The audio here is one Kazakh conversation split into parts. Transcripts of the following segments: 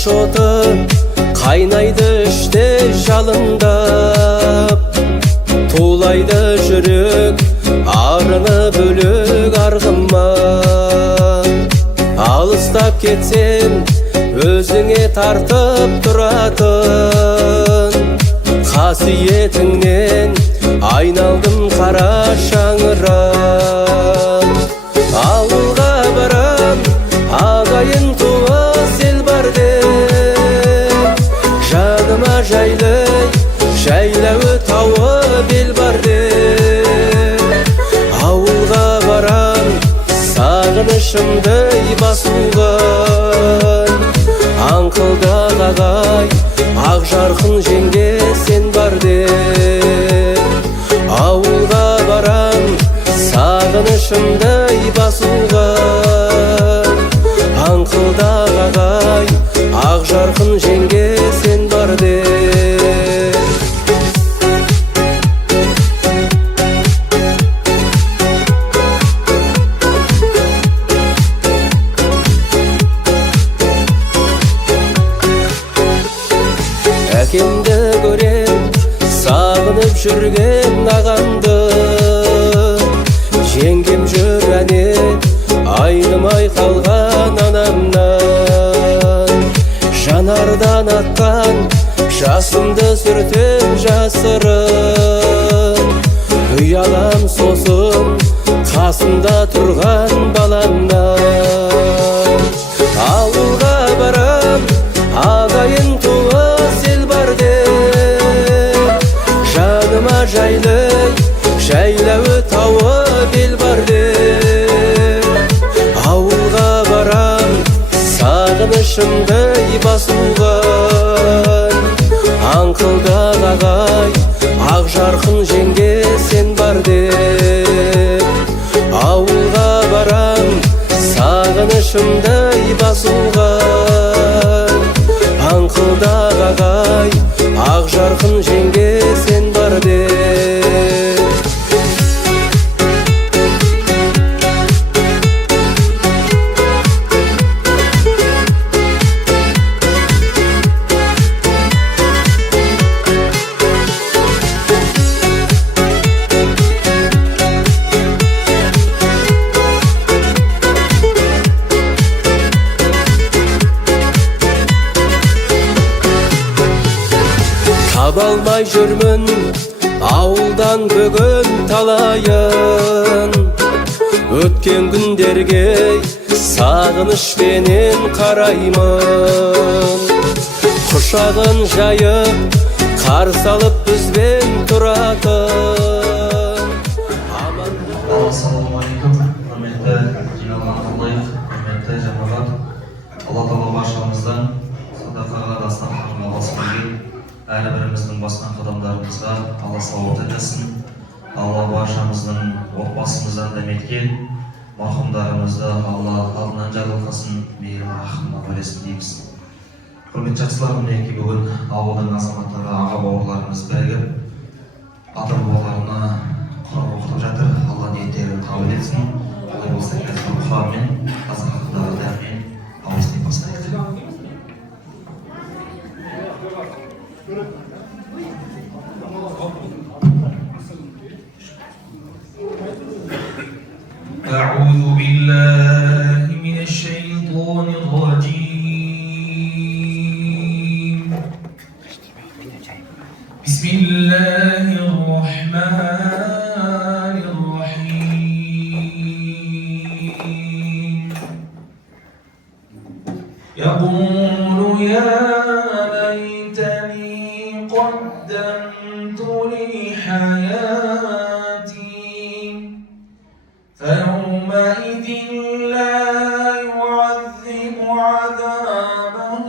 шоты қайнайды іште жалындап, тулайды жүрек арыны бөлек арғыма. Алыстап кетсен өзіңе тартып тұратын, қасиетіңнен айналдым қара шаңырақ. Ауылға барам, ағайын туыс ел бар деп, жаныма жайлауы тауы бел бар деп. Ауылға барам, сағынышымды басуған, аңқылдақ ағай, ақ жарқын жеңге сен бар деп. Ауылға барам, сағынышымды басуған, аңқылдақ ағай, ақ жарқын жеңге сен бар деп. Әкемді көрем, сағынып жүрген ағамды, жеңгем жүр әне, айнымай қалған анамнан. Жанардан атқан жасымды сүртем жасырын, ұялам сосын қасында тұрған баламнан. Ауылға барам, ағайын туыс ел бар деп, жаныма жайлауы тауы бел бар деп. Ауылға барам, сағынышымды басуған, аңқылдақ ағай, ақ жарқын жеңге сен бар деп. Ауылға барам, сағынышымды басуған, аңқылдақ ағай, ақ жарқын жеңге сен бар деп. Таба алмай жүрмін ауылдан бүгін талайын, өткен күндерге сағынышпенен қараймын. Құшағын жайып, қарсы алып бізбен тұратын. Ассалаумағалейкум, құрметті жиналған қорлайық, құрметті жамағат. Алла тағала баршамыздан садақаға дастарханға басқанмен әрбіріміздің басқан қадамдарымызға Алла сауап тілесін. Алла баршамыздың отбасымыздан дәметкен марқұмдарымызды Алла алдынан жарылқасын, мейірім рахымына бөлесін дейміз. Құрметті жақсылар, мінеки бүгін ауылдың азаматтары, аға бауырларымыз бірігіп ата бабаларына Құран оқытып жатыр. Алла ниеттерін қабыл етсін. Олай болса қазір Құранмен, қазір хақындағы дәрмен ауыздай бастайық. أعوذ بالله من الشيطان الرجيم. بسم الله الرحمن الرحيم. يقول يا ليتني قدمت لحياتي فيومئذ لا يعذب عذابه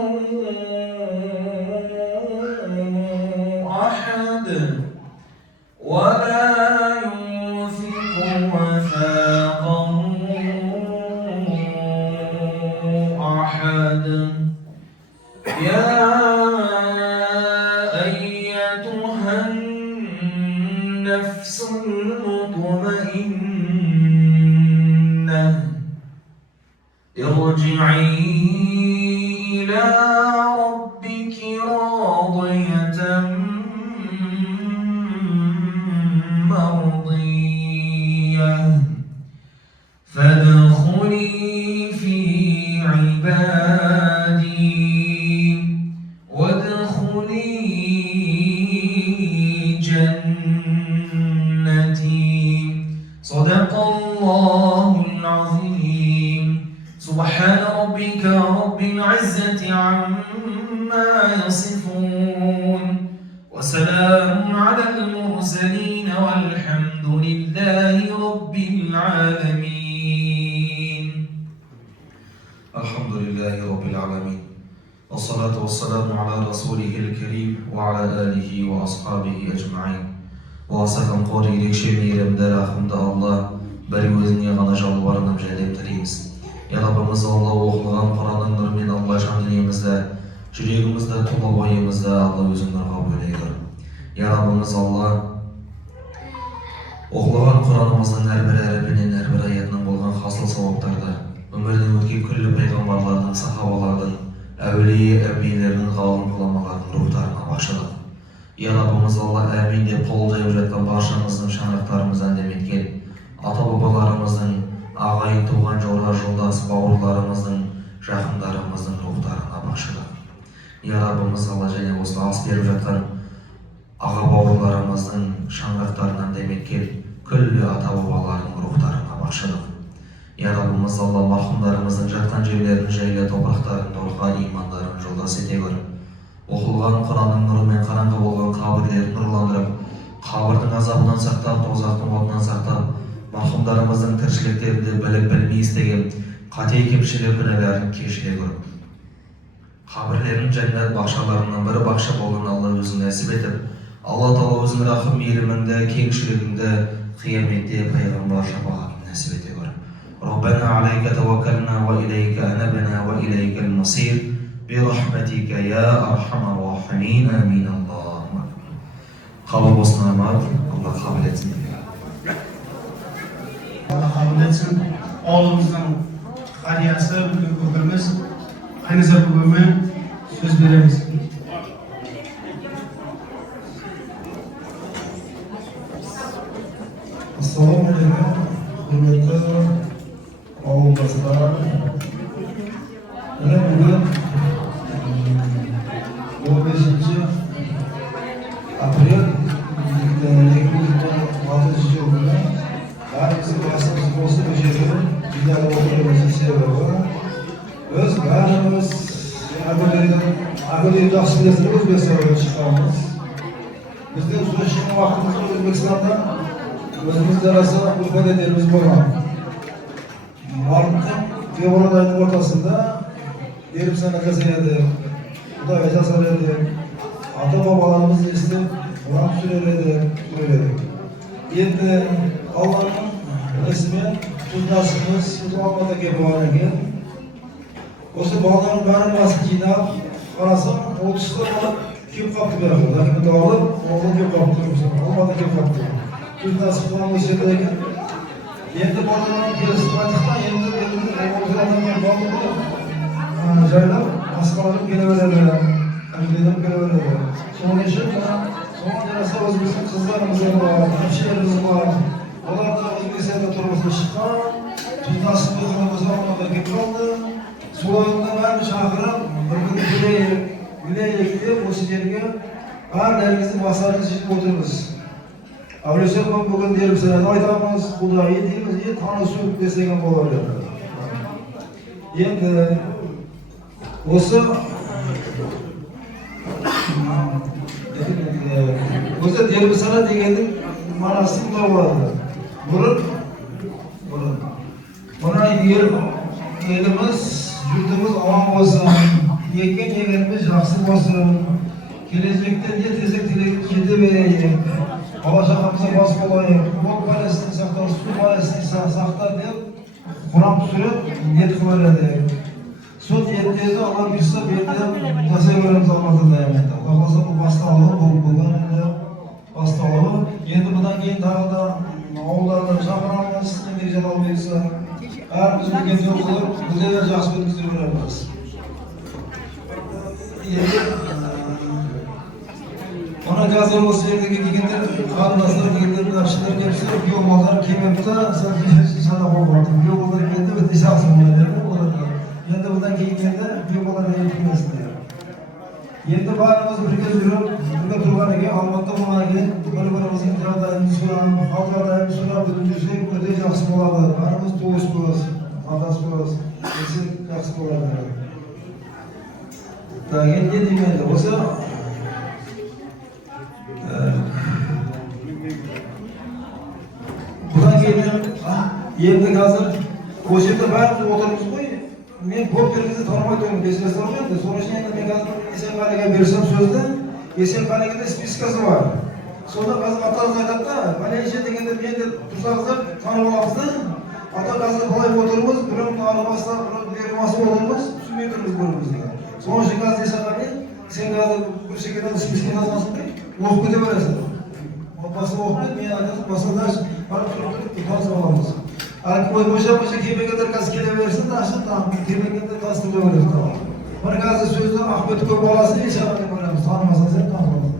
أحد ولا يوثق وثاقه أحد. يا أيتها النفس المطمئنة ارجعي إلى عما يصفون وسلام على المرسلين والحمد لله رب العالمين. الحمد لله رب العالمين والصلاة والسلام على رسوله الكريم وعلى آله وأصحابه أجمعين. Уасақым қор ерекше мейірімді рахымды Алла, бір өзіне ғана жалбарынып жәрдем тілейміз. Я Раббымыз Алла, оқылған Құранның нұрымен Алла жан дүниемізді, жүрегімізді, тұла бойымызды Алла өзің нұрға бөлейді. Я Раббымыз Алла, оқылған Құранымыздың әрбір әріпінен, әрбір аятынан болған хасыл сауаптарды, өмірден өткен күллі пайғамбарлардың, сахабалардың, әулие әмбиелердің, ғалым ғұламалардың рухтарына бағыштадық. Я Раббымыз Алла, әмин деп қол жайып жатқан баршамыздың шаңырақтарымыздан деметкен, ата-бабаларымыздың, ағайын туған жора жолдас бауырларымыздың, жақындарымыздың рухтарына бағыштадық. Я Раббымыз Алла, және осы ас беріп жатқан аға бауырларымыздың шаңырақтарынан деметкен күллі ата-бабалардың рухтарына бағыштадық. Я Раббымыз Алла, мархумдарымыздың жатқан жерлерін, жайлы топырақтарын, торқа имандарын жолдас ете көр. Оқылған Құранның нұрымен қараңғы болған қабірлерін нұрландырып, қабірдің азабынан сақтап, тозақтың отынан сақтап, мархумдарымыздың тіршіліктерінде біліп білмей істеген қате кемшілік күнәләрін кешіре көр. Қабірлерін жәннат бақшаларынан бір бақша болған Алла өзің нәсіп етіп, Алла Тағала өзің рахым мейіріміңді, кеңшілігіңді қияметте пайғамбар шапағатын нәсіп ете көр. Раббана алейка таваккална ва илейка анабна ва илейкал масир. برحمتك يا أرحم الراحمين آمين اللهم قبل بصنا معك الله قبل etsin. Allah kabul etsin. Oğlumuzdan qariyasi, o'g'limiz Haniza buvimi so'z beramiz. Assalomu alaykum. Hurmatli ovuldoshlar. Bugun 15 aprel 2016 yılında herkesin basımız olsun önceki güzel okulumuzun sebebi öz bağımız Agali'nin aksiyesini Özbekistan'a çıkarmamız. Bizden sonra şimdi vaktimiz Özbekistan'da özümüzde arasında kulüp ederimiz olmalı. Mart'ın fevral ayının ortasında yarım sene gazetede Kuda esas alırdı. Ata-babalarımız istedi, Kur'an süreledi. Endi Allah'ın resmi tuznasımız Muhammad'a gebeğine. Osu bağların benim basın cinab, karasım 30'da kim kaptı beri oldu. Lakin dağılır, oğlum kim kaptı. Olmadı kim kaptı. Tuznası Kur'an'ı işledi. Endi bağların gerisini açıktan, endi oğullarından kim kaptı. Jaylar, askarlarım geleverirler, ülkeden geleverirler. Sonra için son derece özümüzün kızlarımız var, hemşehrilerimiz var. Onlar da Özbekistan'da turumuzda çıkan, tuznasını kırmızı olmadan getirildi. Soğuyunda ben şahırım, bir gün Güley'e gidip o siderge her dergisi basarını çizip otururuz. Öyleyse bugün diyelim sana aytamız, Kuda yediğimiz iyi tanışıp desegen olabilir. Endi O'zi derbisana deganning ma'nosi bunday bo'ladi. Burun. Mana elimiz, yurtimiz omon bo'lsin, yeganimiz yaxshi bo'lsin. Kelajakda tezlik ketaveraylik. Bola chaqamizga bos bo'laylik. Quloq bolasini saqlab, suv bolasini saqlab deb Qur'on surib niyat qiladi. Sud yetkazdi, Allah birsa berdi, tasavvurimiz olmasdi deyapti. Alloh bu boshqalar bo'lgan boshqalar. Endi bundan keyin tag'da ovullardan chaqiramiz, endi jalol bersa, har bizga yo'q qilib, bizga yaxshi o'tkazaveramiz. Endi ona gazon bo'lsa yerdagi deganlar, qarindoshlar deganlar, yaxshilar kelsa, yo'q mollar kelmabdi, sana bo'ldi. Yo'q bo'lgan endi biz ishaqsin dedi. Endi bundan keyinganda yo'qlarga yetmasdi. Endi barimiz birga yurib, birga turganiga, albatta bo'lganiga, bir-birimizning irodamizni so'rab, xalqlardan so'rab yursak, o'ta yaxshi bo'ladi. Barimiz to'g'ri bo'lamiz, xatos bo'lamiz, yaxshi bo'ladi. енді не деймін енді осы бұдан кейін енді қазір осы жерде бәріміз отырмыз ғой. Мен көп біріңізді танымай тұрмын, бесіңізді ғой енді. Соның үшін енді мен қазір Есенғалиға берсем сөзді, Есенғалиға спискасы бар. Сонда қазір атаңыз айтады да, Мәлейше дегенде мен де тұрсаңыздар танып аламыз да. Ата қазір былай отырмыз, біреудің арбасы, біреудің бермасы отырмыз, түсінбей тұрмыз бірімізді. Соның үшін қазір Есенғали, сен қазір бір шекерден списке жазғансың ғой, оқып кете бересің. Отбасы оқып, мен айтасың, басында барып тұрып танысып аламыз. Boşa kemekler gaz kele versin de aşağı tamam kemekler gaz kele verir tamam. Bana gazı sözde Ahmet Köp olası inşallah yapacağız. Tanımazsanız hep tanımazsınız.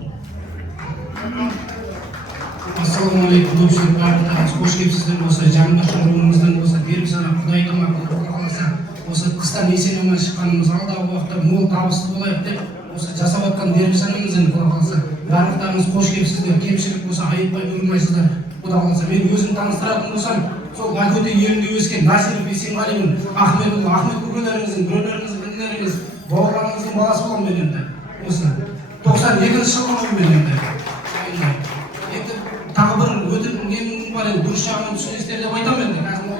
Assalomu alaykum do'stlar, xush kelibsizlar. O'sha jangda shug'ullanishdan o'sha berib sanab Xudoga ma'qul qilsa, o'sha qisdan esen omon chiqqanimiz alдағы vaqtda mo'l tabisli bo'laylik deb o'sha jasobatdan berib sanamizni Xudo qolsa, barliqlarimiz xush kelibsizlar. Kemchilik bo'lsa ayıpmay bo'lmaysizlar. Xudo qolsa men o'zim tanishtirатын bo'lsam, сол Бакөте елінде өскен Насиров Есенғалимын, Ахметұлы, Ахмет көкелеріңіздің, біреулеріңіз, інілеріңіз, бауырларыңыздың баласы боламын мен енді. Осы 92 жылғы мен енді. Енді тағы бір өтіп ненің бар енді дұрыс жағынан түсінесіздер деп айтамын енді. Қазір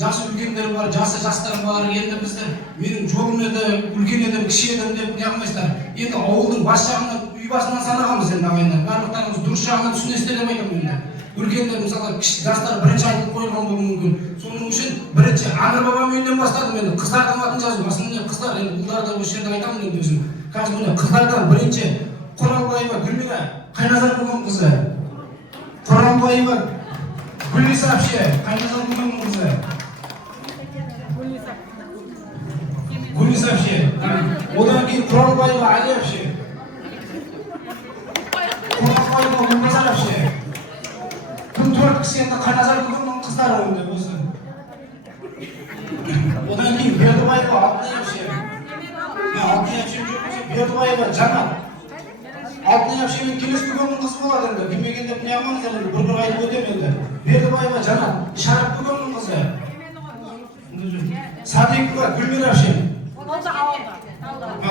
жасы үлкендер бар, жасы жастар бар. Енді біздер менің жолым еді, үлкен едім, кіші едім деп не қылмайсыздар. Енді ауылдың бас жағынан, үй басынан санағанбыз енді ағайындар. Барлықтарыңыз дұрыс жағынан түсінесіздер деп айтамын енді. Үлкендер мысалы жастар бірінші айтылып қойылған болуы мүмкін. Соның үшін бірінші Анар бабам үйінен бастадым енді. Қыздардың атын жазу. Басында қыздар енді ұлдарды осы жерде айтамын енді өзім. Қазір міне қыздардан бірінші Құралбаева Гүлмира Қайназар бүгін қызы. Құралбаева Гүлниса әпше Қайназар бүгін қызы. Гүлниса әпше. Одан кейін Құралбаева Али әпше. Құралбаева Гүлназар әпше. Күн төрт кісі енді Қайназар бүгіннің қыздары ойында осы. Одан кейін Бердібаева Алтынай әпше. Алтынай әпшем жоқ болса Бердібаева Жанат. Алтынай әпшемен келесі бүгіннің қызы болады енді. Кімеген деп не амаңыздар енді бір айтып өтем енді. Бердібаева Жанат. Шарап бүгіннің қызы. Садекова Гүлмира әпшем.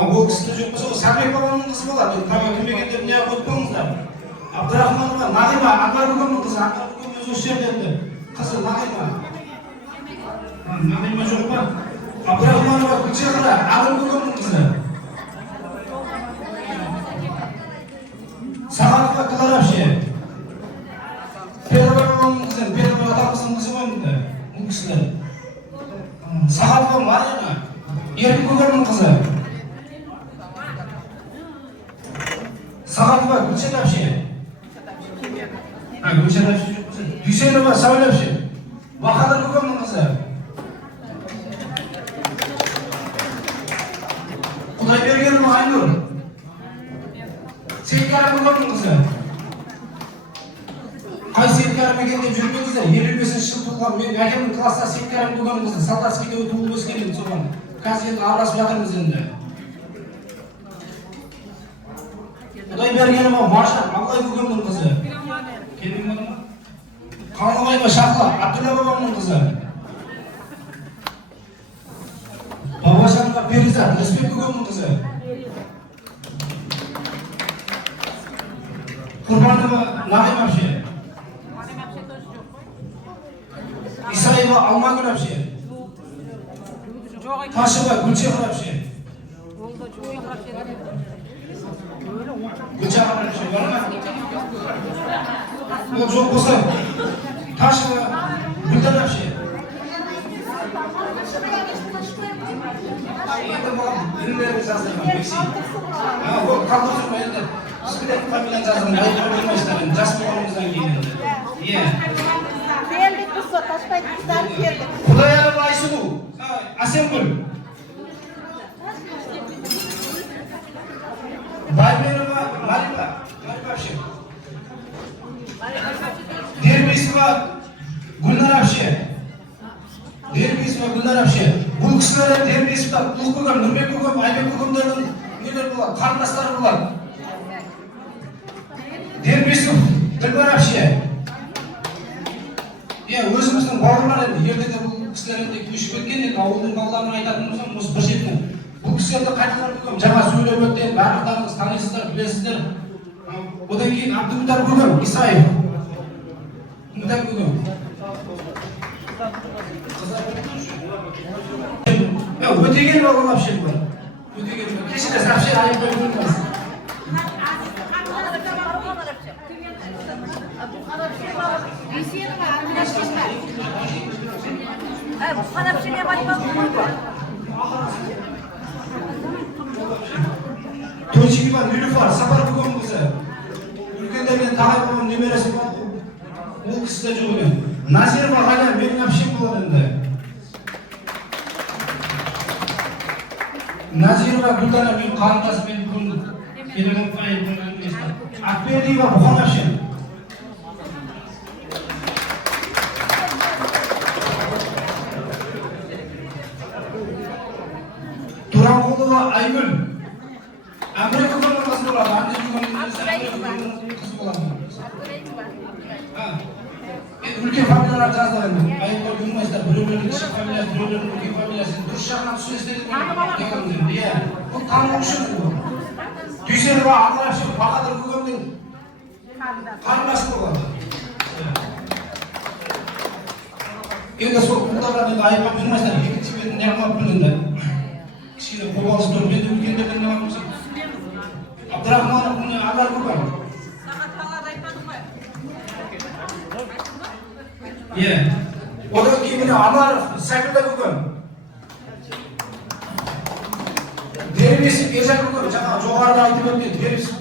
Ол кісі жоқ болса Садек бабамның қызы болады. Кімеген деп не өтпеңіздер. Абдрахманова Нағима Анвар бүгіннің қызы. Анвар бүгін өз осы жерде енді. Қызы Нағима. Нағима жоқ па? Абдрахманова Гүлчехра Ағын бүгіннің қызы. Сағатова Клара әпше. Перова бабамның қызы, Перова атамыздың қызы ғой енді. Бұл кісілер. Сағатова Марина Ерік бүгіннің қызы. Сағатова Гүлшен әпше. Гүлшен әпше жоқ болса. Дүйсенова Сәуле әпше. Бақадыр бүгіннің қызы. Құдайбергенова Айнұр. Сейткәрім бүгіннің қызы. Қай Сейткәрім екен деп жүрмеңіздер. 55 жыл туылған мен әкемнің класста Сейткәрім бүгіннің қызы. Солдатскийде туылып өскен едім соған. Қазір енді араласып жатырмыз енді. Құдайбергенова Маржан Абылай бүгіннің қызы. Келдің бе? Қаныбаева Шақла Абдулла бабамның қызы. Бабажанова Перизат Рысбек бүгіннің қызы. Құрбанова Нағим әпше. Исаева Алмагүл әпше. Ташева Гүлчехра әпше. Гүлчехра әпше бар ма? Ол жоқ болса Ташева Гүлдан әпше. Енді бұған інілерін жаздырған Бексей. Ол қалды жүрме енді. Сізді фамилияны жаздырған айтып болмайсыздар енді. Жас болғанымыздан кейін енді. Келдік біз сол Ташбайдың қыздары келдік. Құдайарова Айсұлу, Асемгүл. Байберова Марима әпше. Дербисова Гүлнар әпше. Дербисова Гүлнар әпше. Бұл кісілер Дербисовта Құлық көкем, Нұрбек көкем, Айбек көкемдердің нелер болады, қарындастары болады. Дербисов Ділбар әпше. Өзіміздің бауырлар енді, ерде де бұл кісілер енді көшіп кеткен енді, ауылдың балаларына айтатын болсам, осы бір шетінен. Бұл кісілерді қайталап көкем жаңа сөйлеп өтті, барлықтарыңыз танисыздар, білесіздер. Одан кейін Абдымдар көкем, Исаев. Мұнда көкем. Өтеген балым апшен бар. Өтеген бар. Кешірес апшен айыппай көрінміз. Тойшигибан Нилуфар, Сапар көкем қызы. Үлкендерден тағай болған немересі бар. Ол кісі де жоқ екен. Назирова Ғайла менің апшем болады енді. Назирова Гүлдана мен қарындасымен бүгін келген қайын болған кезде. Ақбердиева Бұхан апшем. Туранқұлова Айгүл. Әміре көкем қыз болады. Әміре қыз болады. Үлкен фамилиялар жаздық енді. Айыпқа көрмейсіздер. Біреулердің кіші фамилиясы, біреулердің үлкен фамилиясы. Дұрыс жағынан түсінесіздер деп ойлаймын. Иә. Бұл танымау үшін бұл. Дүйсенова Ағлашев, Бақадыр көкемнің қарындасы болады. Енді сол құлдалар енді айыпқа көрмейсіздер. Екінші бетін не қылмап білінді. Кішкене қобалысы тұр. Енді үлкендерден не қылмыз? Абдрахманов мұны Ағар көкем. Одан кейін міне Амаров, Сәкілді көкем. Дербесіп, Ержан көкем, жаңа жоғарыда айтып өтті, Дербесіп.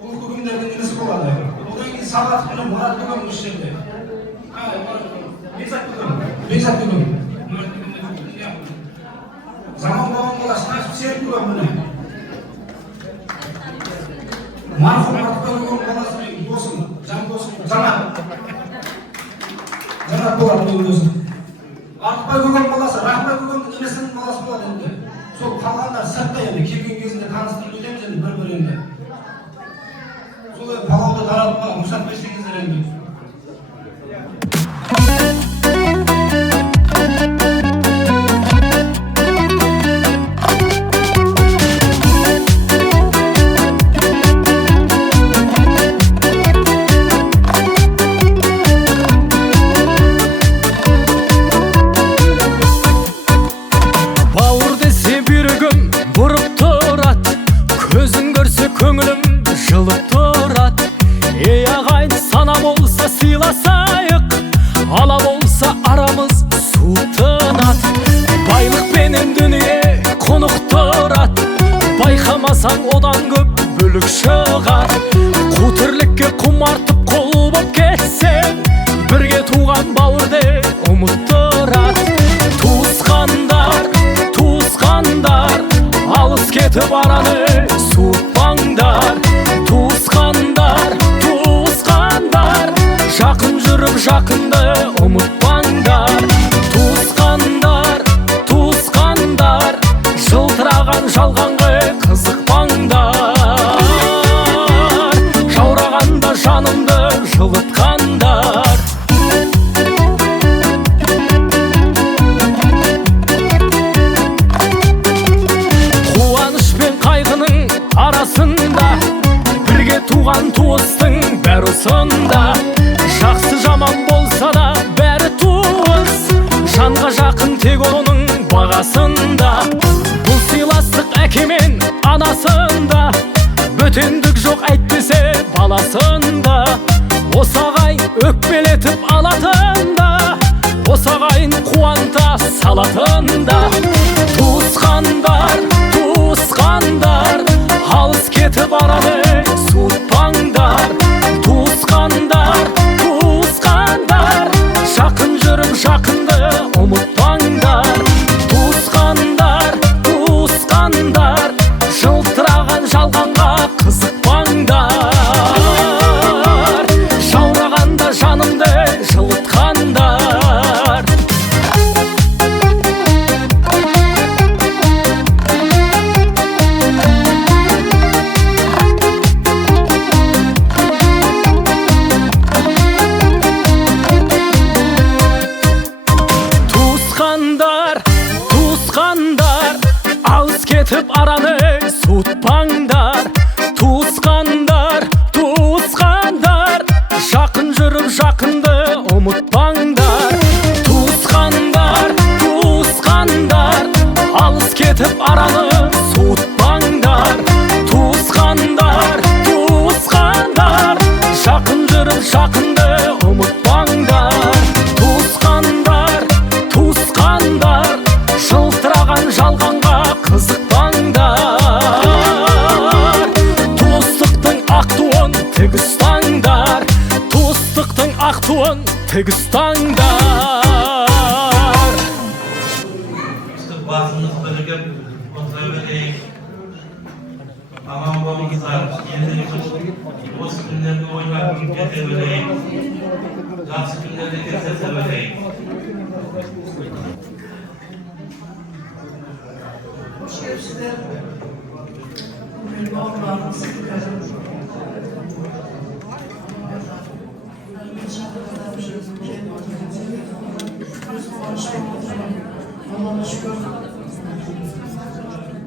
Ол көкемдердің інісі болады. Одан кейін Сағатов міне Мұрат көкем осы жерде. Бекзат көкем. Заман болған бола, Сынашып Серік көкем міне. Марқұм Артықбай көкем боласы мен досым, жан досым, Жанат болады бұл өзі. Артықбай көкем баласы, Рахмай көкемнің інісінің баласы болады енді. Сол қалғандар сыртта енді, келген кезінде таныстырып өтеміз енді бір-бір енді. Сол енді палауды таратуға рұқсат берсеңіздер енді. Ала болса арамыз суытынат, байлықпенен дүние қонықтырат. Байқамасаң одан көп бүлік шығар. Қу тірлікке құмартып қол боп кетсең, бірге туған бауырды ұмыттырат. Туысқандар, алыс кетіп араны суытпаңдар. Туысқандар, жақын жүріп жақынды ұмытпаңдар. Туысқандар, жылтыраған жалғанға қызықпаңдар. Жаурағанда жанымды жылытқандар. Қуаныш пен қайғының арасында, бірге туған туыстың бәрі сонда. Жақсы жаман болса да бәрі туыс, жанға жақын тек оның бағасында. Бұл сыйластық әке мен анасында, бөтендік жоқ әйтпесе баласында. Осы ағайын өкпелетіп алатында, осы ағайын қуанта салатында. Туысқандар, алыс кетіп араны суытпаңдар. Туысқандар, жақын жүріп жақынды ұмытпаңдар. Туысқандар, жылтыраған жалғанға қызықпаңдар. Жаурағанда жанымды жылытқандар. кетіп араны суытпаңдар. Туысқандар, туысқандар, жақын жүріп жақынды ұмытпаңдар. Туысқандар, туысқандар, алыс кетіп араны суытпаңдар. Туысқандар, туысқандар, жақын жүріп жақынды ұмытпаңдар. Туысқандар, туысқандар, жылтыраған жалғанға қызықпаңдар. Туыстықтың ақ туын тік ұстаңдар. Туыстықтың ақ туын тік ұстаңдар. Басымыз бірігіп отыра берейік. Аман болыңыздар. Енді осы күндерді ойнап кете берейік. Жақсы күндерді кездесе берейік. Hoş geldiniz. Benim Allah'ım sizi kazandım. Allah'a şükür.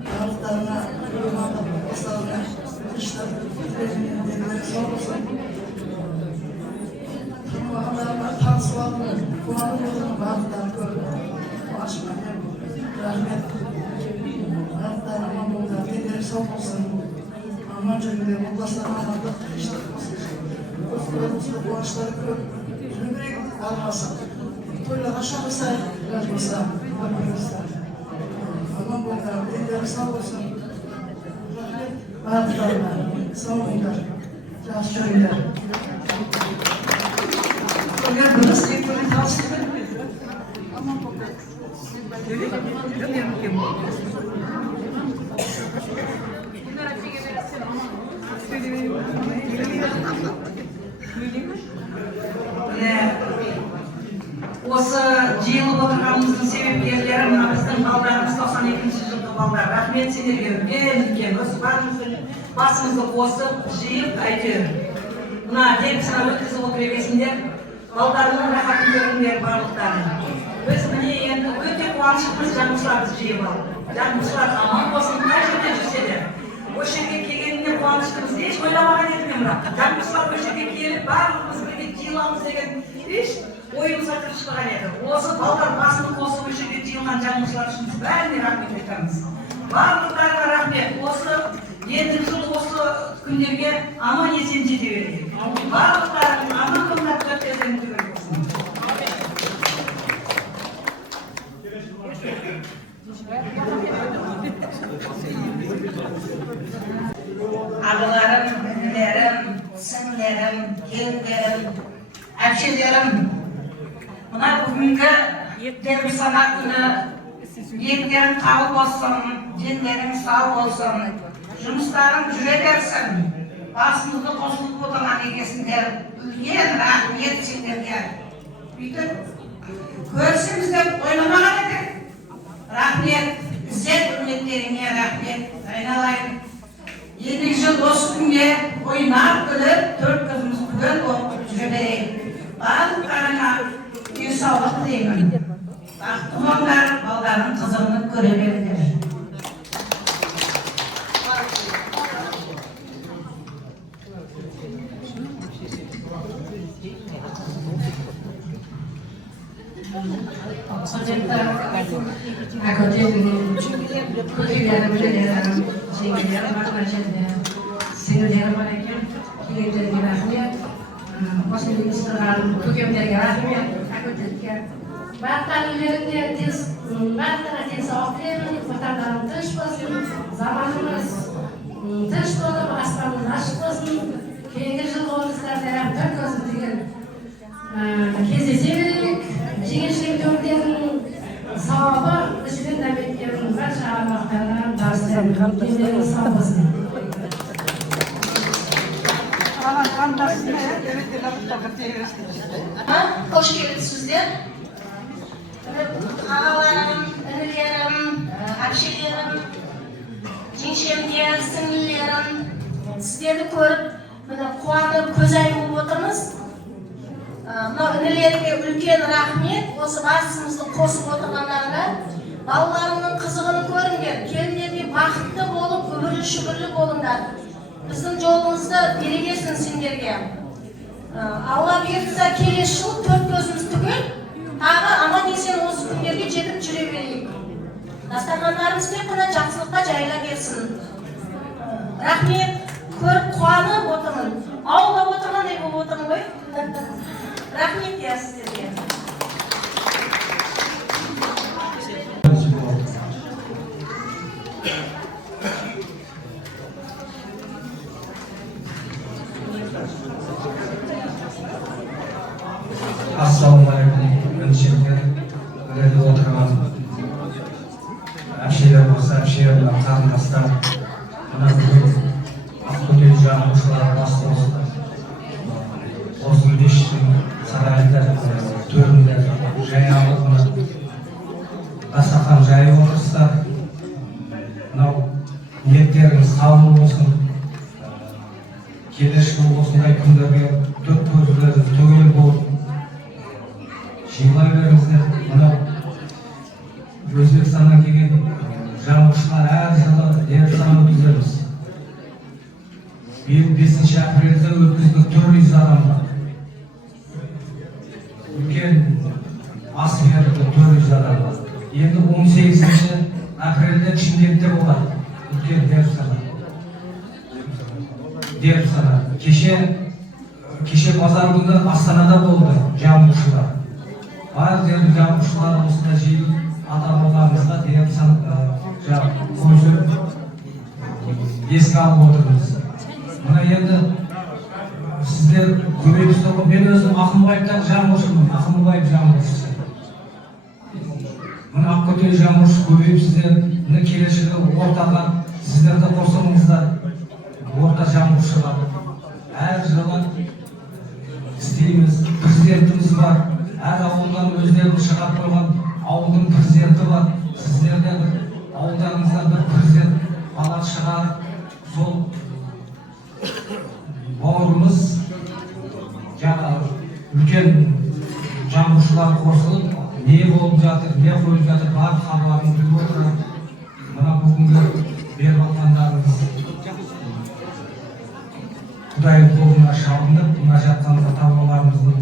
Taraflarına, yorumlarına, basarına, işte, dediler, sağ olsun. Allah'larına tanısılarını, kulağını yolunu bağlıklar gördüm. Başıma rahmet. Hatta aman oldu, dediler, sağ olsun. Aman cümle, Allah'larına anladık, işte, Özgürlüğümüzü, bu ağaçları görüp, cümle almasın. Toyla aşağısa, yazmasa, yapabilirler. Aman bu kadar, dediler sağ olsun. Rahmet, bağlıklarına, sağ olunlar, caz köyler. Toylar burası, toylar kalsın. Aman bu kadar. Осы жиылып отырғанымыздың себепкерлері мына біздің балдарымыз 92-ші жылғы балдар. Рахмет сендерге үлкен осы басымызды қосып, жиып әйтеуір. Мына деп сынап өткізіп отыр екенсіңдер, балдарының рахатын көріңдер барлықтарын. Біз міне енді өте қуаныштымыз жаңғышларды жиып алып. Жаңғышлар аман болсын, қай жерде жүрсе де. Осы жерге келгеніне қуаныштымыз. Еш ойламаған едім мен бірақ. Жаңғышлар осы жерге келіп, барлығымыз бірге жиыламыз деген еш ойымызға шыққан еді. Осы балдар басын қосып осы жерге жиылған жаңғышлар үшін бәріне рахмет айтамыз. Барлықтарына рахмет. Осы ендігі жыл осы күндерге аман есен жете берейік. Барлықтарың аман болыңдар, төттеріңді көріп болсын. Ағаларым, інілерім, сіңлерім, келіндерім, әпшелерім, мына бүгінгі еттері санақ күні ниеттерің қабыл болсын, дендерің сау болсын, жұмыстарың жүре берсін. Басымызды қосылып отырған екесіңдер, үлкен рахмет сендерге. Бүйтіп көрсіміз деп ойламаған едік. Рахмет, ізет құрметтеріңе рахмет. Айналайын. Ендігі жыл осы күнге ойнап күліп, төрт көзіміз күгел болып жүре берейік. Барлықтарыңа денсаулық тілеймін. Бақытты болыңдар, балдардың қызығын көре беріңдер. Singilleri var ekan, kelinglarga rahmat. Boshlig'imiz turgan ko'kemlarga rahmat. Ako'tlarga barchalarga tinchlik tilayman. Vatanlarimiz tinch bo'lsin, zamonimiz tinch bo'lib, asrimiz nasib bo'lsin. Keyingi yillarda ham bir ko'zim degan кездесейік. Жеңешелік төрдердің сауабы ішінен өткен барша аймақтардан дәрістен сау болсын. Hoş geldinizler. Ağalarım, ünlülerim, hemşehrilerim, gençlerim, singillerim, sizleri görüp, kuanıp, göz ayırıp oturmuz. Ünlülerime ülken rahmet, осы басымызды қосып отырғандарына, балаларының қызығын көріңдер, келіндерге бақыт hamdü şükürlü bolunlar. Bizim yolumuzda biri gelsin sindерге. Allah bersa kelesi жыл 4 gözümüz tügül. Tағы аман есен осы күндерге жетіп жүре берейік. Дастархандарымыз тек қана жақсылыққа жайыла берсін. Рахмет, көріп қуанып отырмын. Ауылда отырғандай болып отырмын ғой. Рахмет я сіздерге. Ассалаумағалейкум. Біріншіден өледе отырған әпшелер болса, әпшелер қарындастар, мына бүгін Ақтөбе жағушылар бас қосып, осы мешіттің сарайында төрінде жайналып, дастархан жайып отырсыздар. Мынау ниеттеріңіз қабыл болсын. Келесі жыл осындай күндерге төрт көздеріңіз төгіліп болып жиылай беріңіздер. Мынау Өзбекстаннан келген жамбылшылар әр жылы ертаң өткіземіз. Биыл 5 апрельде өткізді 400 адамға. Үлкен ас берді 400 адамға. Енді 18 апрельде Шымкентте болады. Үлкен дерсана. Кеше базар күні Астанада болды жамбылшылар. Бар жердің жамбылшылары осында жиылып, ата-бабамызға дерсана көзіп еске алып отырмыз. Мына енді сіздер көбейіпсіздер ғой. Мен өзім Ақынбаевтан жамбылшымын. Ақынбаев жамбылшысы. Мына Ақкөте жамбылшы көбейіпсіздер. Мына келесі жылы ортаға сіздерді қосыңыздар. Орта жамбылшылар. Әр жылы істейміз. Президентіміз бар. Әр ауылдан өздерін шығарып қойған ауылдың президенті бар. Сіздерде бір ауылдарыңыздан бір президент бала шығарып, сол бауырымыз үлкен жамбылшылар қосылып, не болып жатыр, не қойып жатыр, бар хабарын біліп отырып, мына бүгінгі беріп жатқандарыңыз Құдайдың қолына шалынып, мына жатқан ата-бабаларымыздың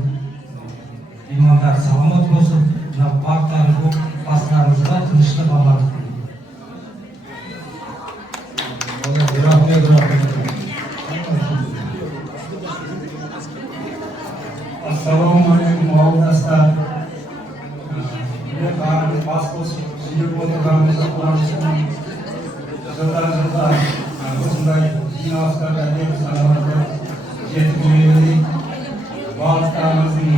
имандары саламат болсын, мына барлықтарыңыз бастарыңызға тыныштық амандық. Ассалаумағалейкум ауылдастар. Мен бәріміз бас қосып жиылып отырғанымызға қуаныштымын. Жылдан-жылға осындай жиналыстарда саналарды жетіп жүре берейік. Барлықтарыңыздың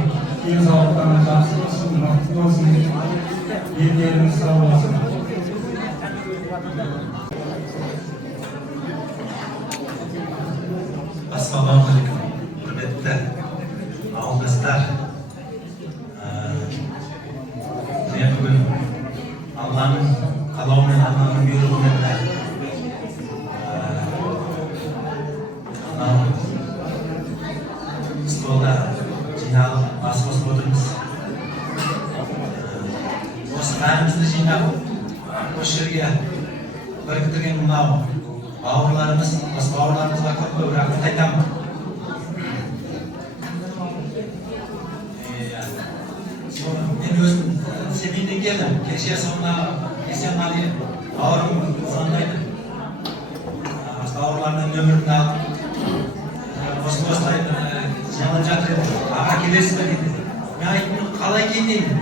денсаулықтарыңыз жақсы болсын, мықты болсын, елдеріңіз сау болсын. Ассалаумағалейкум, құрметті ауылдастар. Мен бүгін Алланың қалауымен, Алланың бұйрығымен столда жиналып бас қосып отырмыз. Осы бәрімізді жинап, осы жерге біріктірген мынау бауырларымыз, осы бауырларымызға көп рахмет айтамын. Мен өзім Семейден келдім. Кеше соңына Есенғали бауырым звондайды. Бауырларымның нөмірін алып, осылай жиналып жатыр еді. Аға келесіз бе дейді. Мен айттым, қалай келмеймін?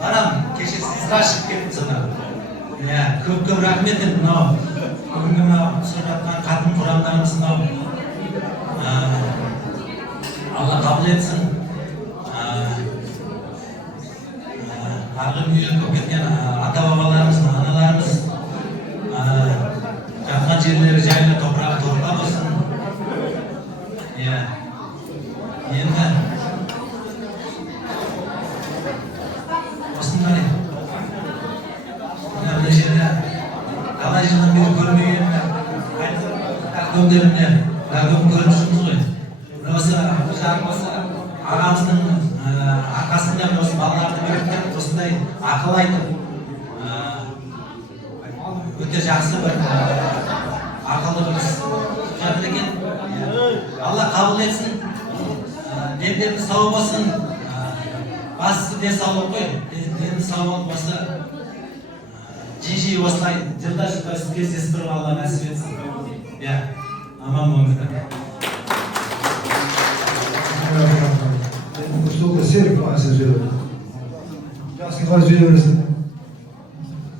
Барам, кеше сізға шығып кеттім сонда. Көп рахмет енді мынау. Бүгінгі мынау түсіп жатқан қатын құрамдарымыз мынау. Алла қабыл етсін. Арғы үйреніп кеткен ата-бабаларымыз, аналарымыз жатқан жерлері жайлы топырағы торға болсын. Енді осындай мына жерде қалай жылдан бері көрмеген көмдеріне көм көріп жүрміз ғой. Осы ағамыздың арқасында осы балаларды беріп осындай ақыл айтып өте жақсы бір ақылы отырмыз жатыр екен. Алла қабыл етсін. Дендеріңіз сау болсын. Бастысы денсаулық қой. Дені сау болып болса жиі осылай жылда сіз кездесіп тұрып Алла нәсіп етсін. Иә, аман болыңыздар. Stolda serp maalesef söylüyorum. Yasin var söyleyebilirsin.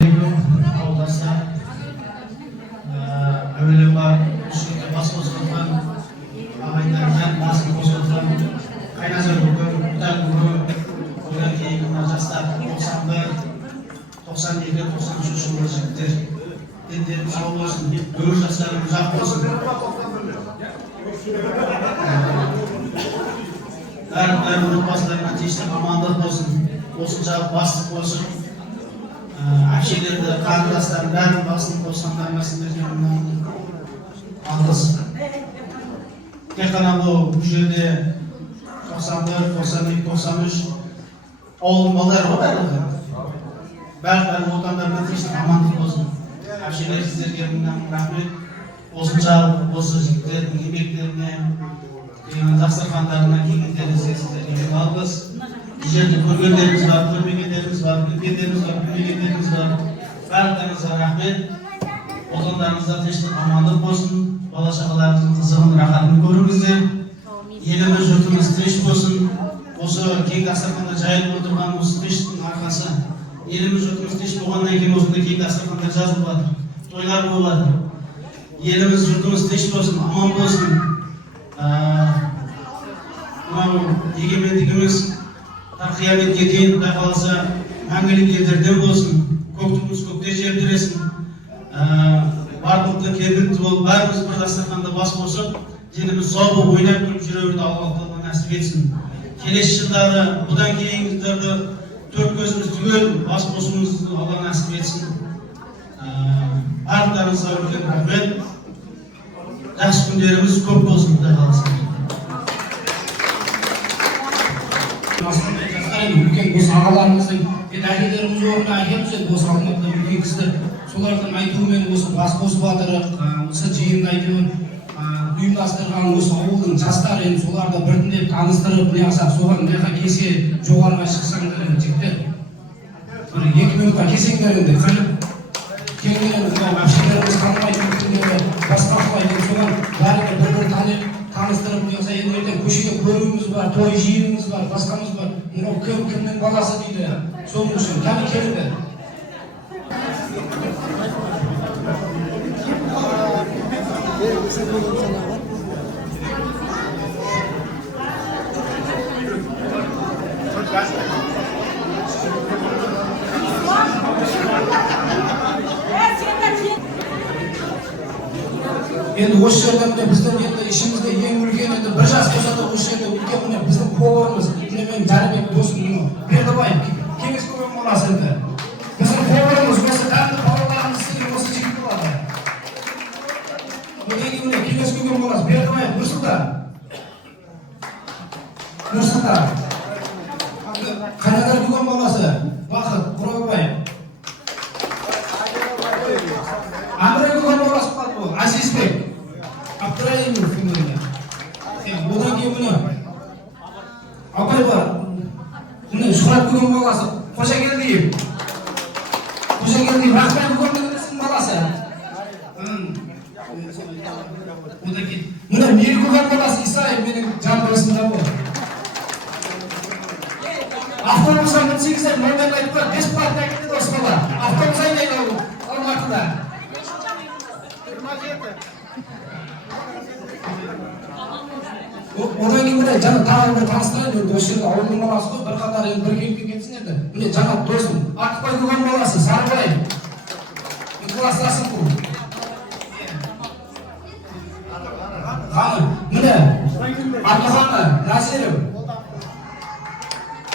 Ауылдаса әуелі бар үшкенде бас қосылған ағайындардан басын қосылған қайназар бүкір, ұтан бүкір, одан кейін мына жастар 91-92 жылғы жігіттер дендерің сау болсын, өмір жастарың ұзақ болсын. Бәрі отбасыларына тиісті амандық болсын, осыншалық бастық болсын. Әпшелерді, қарындастарын бәрін басын қосқандарына сіздерге алғыс. Тек қана бұл жерде 91, 92, 93 ауылдың балалары ғой барлығы. Бәрі отандарына тиісті амандық болсын. Әпшелер сіздерге рахмет. Осыншалық осы жігіттердің еңбектеріне, дастархандарына келгендеріңізге сіздерге алғыс. Бұл жерде көргендеріңіз бар, көрмегендеріңіз бар, білгендеріңіз бар, білмегендеріңіз бар. Барлықтарыңызға рахмет. Отандарыңызда тыныштық, амандық болсын. Бала-шағаларыңыздың қызығын, рахатын көріңіздер. Еліміз, жұртымыз тыныш болсын. Осы кең дастарханда жайылып отырған осы тыныштықтың арқасы. Еліміз, жұртымыз тыныш болғаннан кейін осындай кең дастарханда жазылып жатыр. Тойлар болып жатыр. Еліміз, жұртымыз тыныш болсын, аман болсын. Мынау егемендігіміз қияметке дейін құдай қаласа мәңгілік елдерден болсын, көк туымыз көкте желбіресін. Барлықты кергілікті болып, бәріміз бір дастарханда бас қосып, деніміз сау болып ойнап күліп жүре беруді Алла Тағала нәсіп етсін. Келесі жылдары бұдан кейінгі жылдарды төрт көзіміз түгел бас қосуымызды Алла нәсіп етсін. Барлықтарыңызға үлкен рахмет. Жақсы күндеріміз көп болсын, құдай қаласа. Үлкен осы ағаларымыздың әкелеріміз орнына әкеліміз енді осы Алматыда үлкен кісілер солардың айтуымен осы бас қосып жатырық, осы жиынды айтуын ұйымдастырған осы ауылдың жастары енді соларды біртіндеп таныстырып неғысақ соған мына кесе жоғарыға шықсаңдар жігіттер бір 2 минутқа кесеңдер енді кеңдеріміз әпшелеріміз танымайтын күндері басқа құлайды соған бәріне бір танып таныстырып неғыса енді ертең көшеде көруіміз бар, той жиынымыз бар, басқамыз бар. Мынау кімнің баласы дейді. Соның үшін кәне келіңдер. Енді осы жерде біздің енді ішімізде ең үлкен енді бір жас болса да осы жерде үлкен міне біздің поварымыз міне менің Жарыбек досым Бердібаев кеңес көбең баласы енді біздің поварымыз осы дәмді бауырларымыз істеген осы жігіт болады. Одан кейін міне кеңес көбең баласы Бердібаев Нұрсұлтан Қайназар көбең баласы Бақыт Құрабаев Андырай көбең баласы Азизбек Абдраимов күндерінде. Одан кейін мұны Абай бар. Мұны Шұрат көген баласы Қожагелдиев Рахман көгеннің баласы. Одан кейін мұны Мейір көген баласы Исаев менің жан досымда бұл. Автобусқа мінсеңіздер нөмірін айтып қойып, бесплатно әкеледі осы бала. Автобус айдайды Алматыда. Одан кейін міне жаңа тағы бір таныстырайын енді осы жерде ауылдың баласы ғой бірқатар енді бір келіп кетсін енді міне жаңа досым Артықбай көген баласы Сарыбай класстасым бұл ханым міне Артықханы Назиров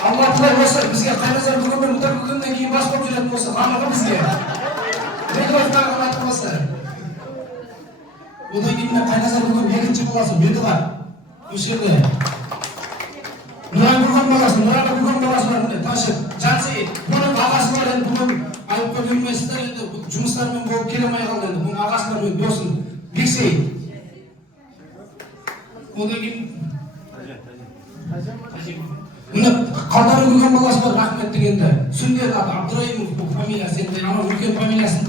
Алматыда осы бізге Қайназар көген мен Мұтар көгеннен кейін бас болып жүретін осы қанығы бізге Медовтағы қанаты осы одан кейін міне Қайназар көген екінші баласы Медоват осы жерде Нұран көген баласы бар міне Ташып Жансейіт бұның ағасы бар енді бүгін айып көрмейсіздер енді жұмыстармен болып келе алмай қалды енді бұның ағасы бар мен досым Бексейіт. Одан кейін міне Қалдары көрген баласы бар Рахмет дегенді. Сүндет Абдырайымов фамилиясы, енді ана үлкен фамилиясын.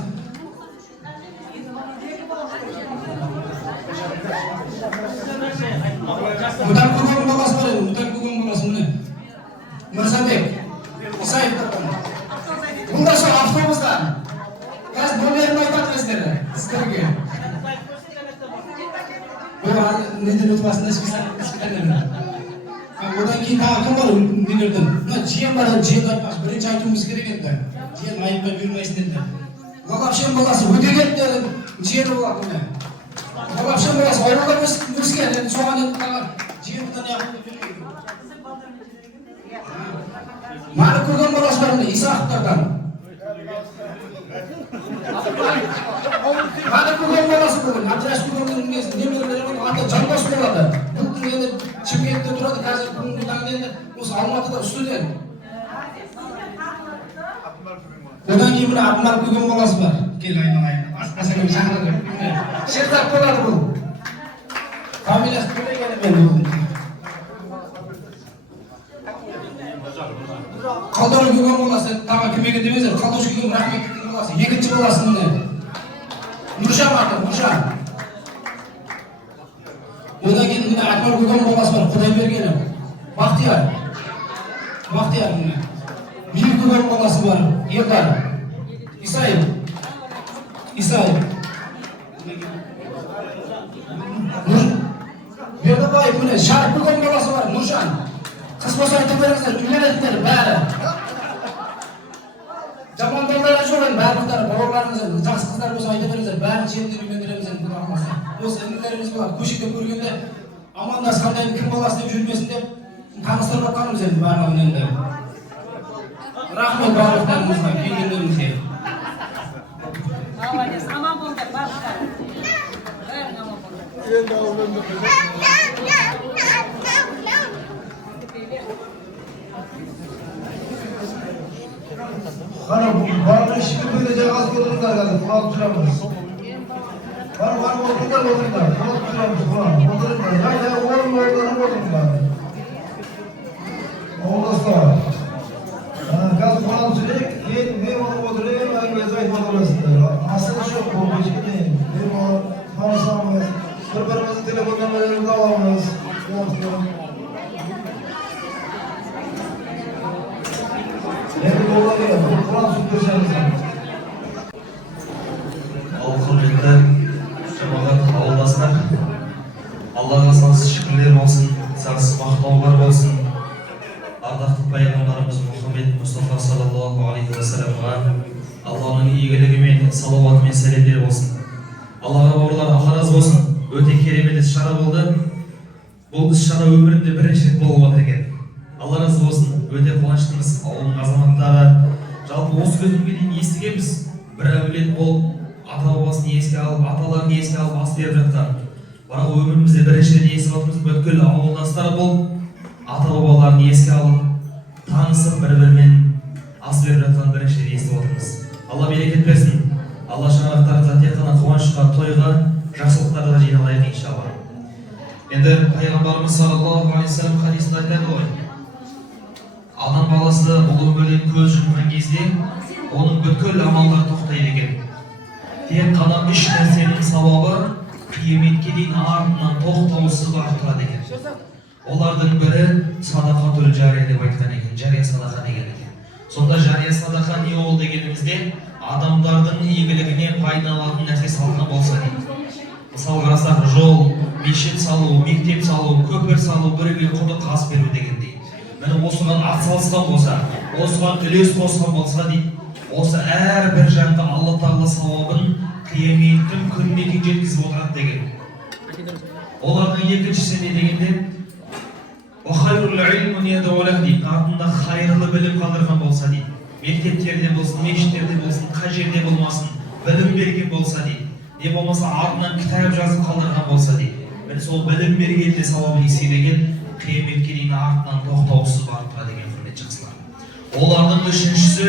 Мұдан көрген баласы бар еді, мұдан көрген баласы міне. Мырзабек, Исаев. Бұл да сол автобустан. Қазір нөмерін айтады өздері, сіздерге. Неден өтпасында ешкілерден. Одан кейін тағы кім бар нелерден? Мына жиен бар, жиенді айтпақшы, бірінші айтуымыз керек енді. Жиен айыппай бермейсін енді. Лалапшен баласы өтегенді жиені болады міне. Лалапшен баласы ауылда өскен, соған енді тағы жиен бұдан яғында бермейді. Маны көрген баласы бар міне, Исақовтардан. Маны көрген баласы бүгін, Абдыраш көргеннің немерелерінің аты Жандос болады. Бұл енді Шымкентте тұрады, қазір бүгінгі таңда енді осы Алматыда студент. Одан кейін мына Абдымар көрген баласы бар. Кел айналайын, асқасымен шақырады. Шертап болады бұл. Фамилиясы төлегенімен бұл. Қалдары көрген баласы, тағы кім екен демеңіздер, Қалдош көрген Рахмет көрген баласы, екінші баласы міне. Нұржан аты, Нұржан. Одан кейін міне Акмар көрген баласы бар, Құдайбергені. Бақтияр. Бақтияр міне. Мейір көрген баласы бар, Ердар. Исаев. Исаев. Бердібаев міне, Шарып көрген баласы бар, Нұржан. Қыз болса айтып беріңіздер, үйленетіндер бәрі. Жаман балдар жоқ енді, барлықтары бауырларыңыздар, жақсы қыздар болса айтып беріңіздер, бәрін жерден үйлендіреміз енді Құдай қаласа. Осы інілеріміз болады, көшеде көргенде амандасқанда кім баласы деп жүрмесін деп таныстырып жатқанымыз енді барлығын енді. Рахмет барлықтарыңызға, келгендеріңізге. Молодец, аман болыңдар барлықтары. Бәрің аман болыңдар. Қара, барлық ішкілерде жағасы отырыңдар қазір, құлап тұрамыз. Бар отырыңдар, құлап тұрамыз, отырыңдар. Қайда орын отырыңдар. Олдастар. Қазір құлап жүрек, кейін мен отырайын, әңгімесі айтып отырасыздар. Асылы жоқ, бұл кешкіден. Мен танысамыз, бір-біріміздің телефон нөмірлерімізді аламыз. Ал құрметті жамағат ауылдастар, Аллаға сансыз шүкірлер болсын, сансыз мақтаулар болсын. Ардақты пайғамбарымыз Мұхаммед Мұстафа саллаллаху алейхи ва салламға Алланың игілігі мен салауаты мен сәлемдері болсын. Аллаға бауырлар, Алла разы болсын. Өте керемет іс-шара болды. Бұл іс-шара өмірінде бірінші рет болып отыр екен. Алла разы болсын. Өте қуаныштымыз. Ауылдың азаматтары, жалпы осы күнге дейін естігенбіз. Бір әулет болып, ата-бабасын еске алып, аталарын еске алып ас беріп жатқан. Бірақ өмірімізде бірінші рет естіп отырмыз. Бүткіл ауылдастар болып, ата-бабаларын еске алып, танысып, бір-бірімен ас беріп жатқан бірінші рет естіп отырмыз. Алла берекет берсін. Алла шаңырақтарыңызға тек қана қуанышқа, тойға, жақсылықтарға жиналайық иншалла. Енді пайғамбарымыз саллаллаху алейхи ва саллям хадисінде айтады ғой, адам баласы бұл өмірден көз жұмған кезде оның бүткіл амалдары тоқтайды екен. Тек қана үш нәрсенің сауабы қияметке дейін артынан тоқтаусыз артылады екен. Олардың бірі садақатул жария деп айтқан екен, жария садақа деген екен. Сонда жария садақа не ол дегенімізде адамдардың игілігіне пайдаланатын нәрсе салған болса дейді. Мысалы қарасақ, жол, мешіт салу, мектеп салу, көпір салу, біреуге құдық қаз беру дегендей. Міне осыған атсалысқан болса, осыған үлес қосқан болса дейді, осы әрбір жанға Алла тағала сауабын қияметтің күніне дейін жеткізіп отырады деген. Олардың екіншісі не дегенде, артында хайырлы білім қалдырған болса дейді. Мектептерде болсын, мешіттерде болсын, қай жерде болмасын, білім берген болса дейді. Не болмаса артынан кітап жазып қалдырған болса дейді. Міне сол білім бергенде сауабын еселеген, қияметке дейін артынан тоқтаусыз барып тұрады деген құрметті жақсылар. Олардың үшіншісі,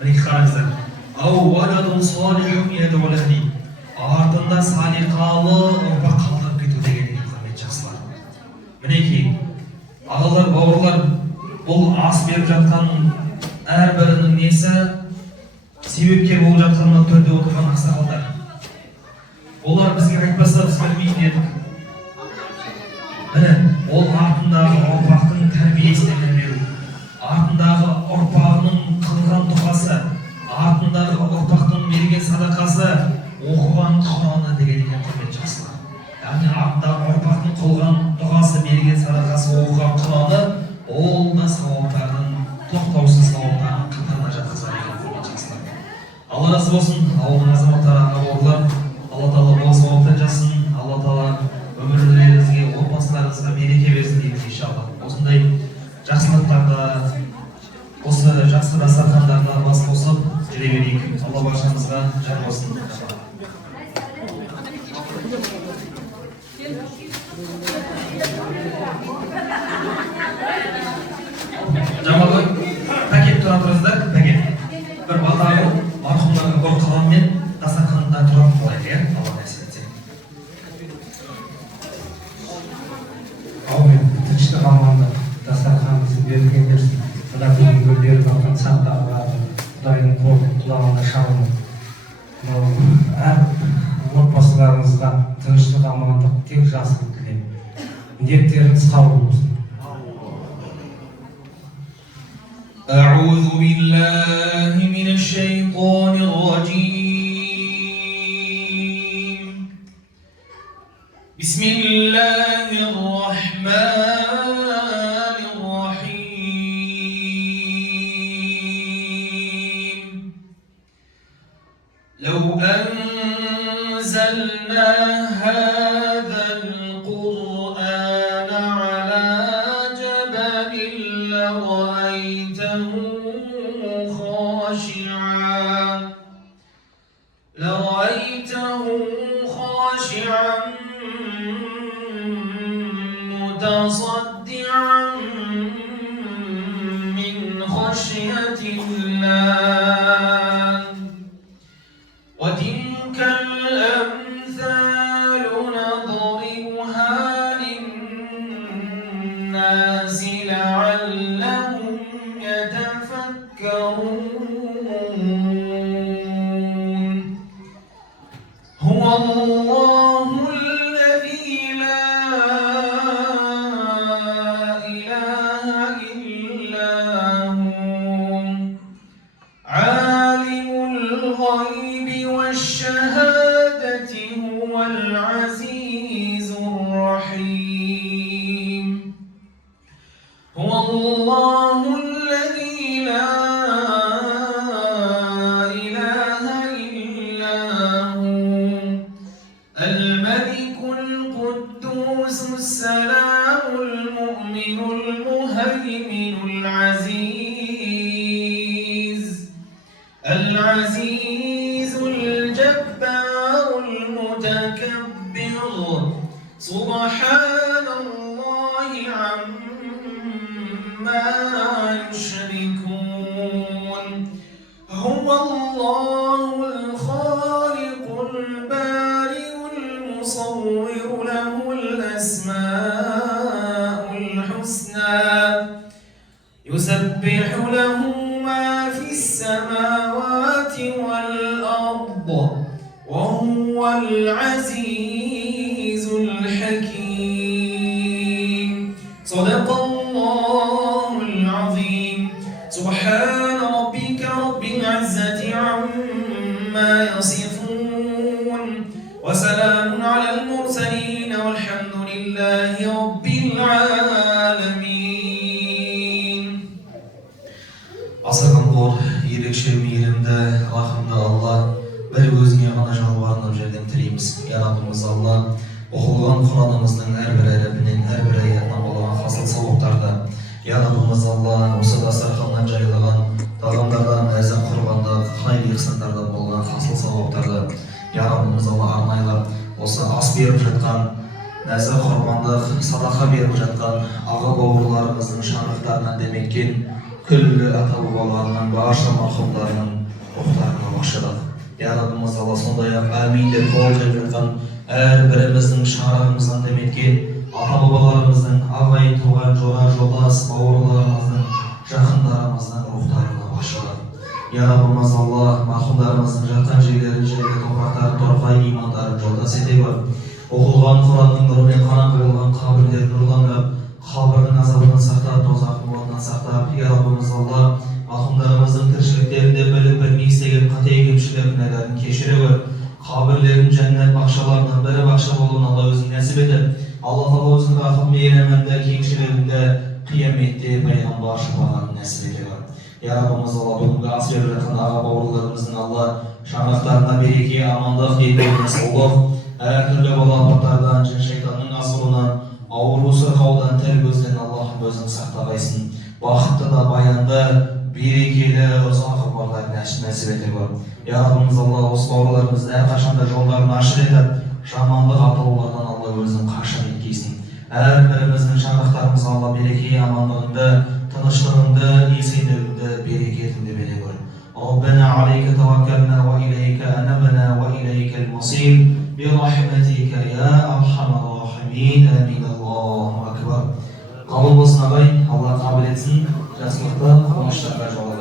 міне қараңыздар, артынан артында салиқалы ұрпақ қалдырып кету деген екен, құрметті жақсылар. Мінекей, ағалар, бауырлар, бұл ас беріп жатқан әрбірінің несі себепкер болып жатқанына төрде отырған ақсақалдар. Олар бізге айтпаса біз білмейтін едік. Міне, ол артындағы ұрпақтың тәрбиесіне мән беру, артындағы ұрпағының қылған дұғасы, артындағы ұрпақтың берген садақасы, оқыған Құраны деген екен, құрметті жақсылар. Яғни артындағы ұрпақтың қылған дұғасы, берген садақасы, оқыған Құраны, ол да сауаптардың, тоқтаусыз сауаптардың қатарына жатқызар екен, құрметті жақсылар. Алла разы болсын, ауылдың азаматтары, аға бауырлар, Алла Тағала мол сауаптан жазсын, Алла Тағала өмірлеріңізге, отбасыларыңызға береке берсін дейміз иншалла. Осындай жақсылықтарда, осы жақсы дастархандарда бас қосып жүре берейік. Алла баршамызға жар болсын. Жамалы пакет тұра тұрыңыздар, пакет. Бір балдағы марқұмдарға бір қаламмен дастарханда тұратын болайық, иә? Алла нәсіп етсе. Аумен, тыныштық амандық, дастарханымызды берілген берсін. Мына бүгінгі беріп жатқан сақтағыларды, Құдайдың қолын құлағына шалынып, әр отбасыларыңызға тыныштық амандық, тек жақсылық тілеймін. Ниеттеріңіз қабыл болсын. أعوذ بالله من الشيطان الرجيم. بسم الله الرحمن الرحيم. لو أنزلنا هذا القرآن على جبل لرأيته خاشعا متصدعا من خشية الله. وتلك الأمثال نضربها للناس لعلهم يتفكرون. هو الله الذي لا إله إلا هو عالم الغيب والشهادة هو العزيز الرحيم. هو الله الذي لا إله إلا هو الملك القدوس السلام المؤمن المهيمن العزيز الجبار المتكبر سبحان الله عما يشركون. هو الله الخالق البارئ المصور له الأسماء الحسنى يسبح له ما في السماوات والأرض وهو العزيز الحكيم. صدق الله العظيم. سبحان ربك رب العزة عما يصفون وسلام على المرسلين والحمد لله رب العالمين. Асырған қор, ерекше мейірімді, рахымды Алла, бір өзіңе ғана жалбарынып жерден тілейміз. Я Раббымыз Алла, оқылған Құранымыздың әрбір әріпінен, әрбір аятынан болған хасыл сауаптарды, Я Раббымыз Алла, осы дастарханнан жайылған тағамдардан, әзір құрбандар, хайыр ихсандардан болған хасыл сауаптарды, Я Раббымыз Алла арнайлап, осы ас беріп жатқан, әзір құрбандық, садақа беріп жатқан аға бауырларымыздың шаңырақтарынан демеккен күллі аталып алғанның барша марқұмдарының рухтарына бағыштадық. Я Раббымыз Алла сондай-ақ әмин деп қол жайып жатқан әрбіріміздің шаңырағымыздан деметкен ата бабаларымыздың, ағайын туған, жора жолдас, бауырларымыздың, жақындарымыздың рухтарына бағыштап. Я Раббымыз Алла мархумдарымыздың жатқан жерлерін, жерге топырақтарын торғай, имандарын жолдас ете гөр. Оқылған Құранның нұрымен қанат болған қабірлерін нұрландырып, қабірдің азабынан сақтап, тозақтың отынан сақтап. Я Раббымыз Алла мархумдарымыздың тіршіліктерінде біліп білмей істеген қате кемшілік күнәларын кешіре гөр. Қабірлерін жәннат бақшаларынан бірі бақша болуын Алла өзің нәсіп етіп, Алла Тағала өзің рахым мейірімінде, кеңшілігінде қияметте пайғамбар шапағатын нәсіп ете гөр. Я Раббымыз Алла бүгінгі ас беріп жатқан аға бауырларымыздың Алла шаңырақтарына береке, амандық, еңбегіне саулық, әртүрлі бала апаттардан, жын шайтанның азғырынан, ауру сырқаудан, тіл көзден Аллахым өзің сақтағайсың. Бақытты да баянды, берекелі, ұзақ ғұмырлар нәсіп ете гөр. Я Раббымыз Алла осы бауырларымызды әрқашанда жолдарын ашық етіп, жамандық атаулардан Алла өзің қашық еткейсің. Әрбіріміздің шаңырақтарымызға Алла береке, амандығыңды, тыныштығыңды, есендігіңді, берекетіңді бере гөр. ربنا عليك توكلنا وإليك أنبنا وإليك المصير برحمتك يا أرحم الراحمين آمين الله أكبر. Қабыл болсын ағайын, Алла қабыл етсін, жақсылықта, қуаныштарға жол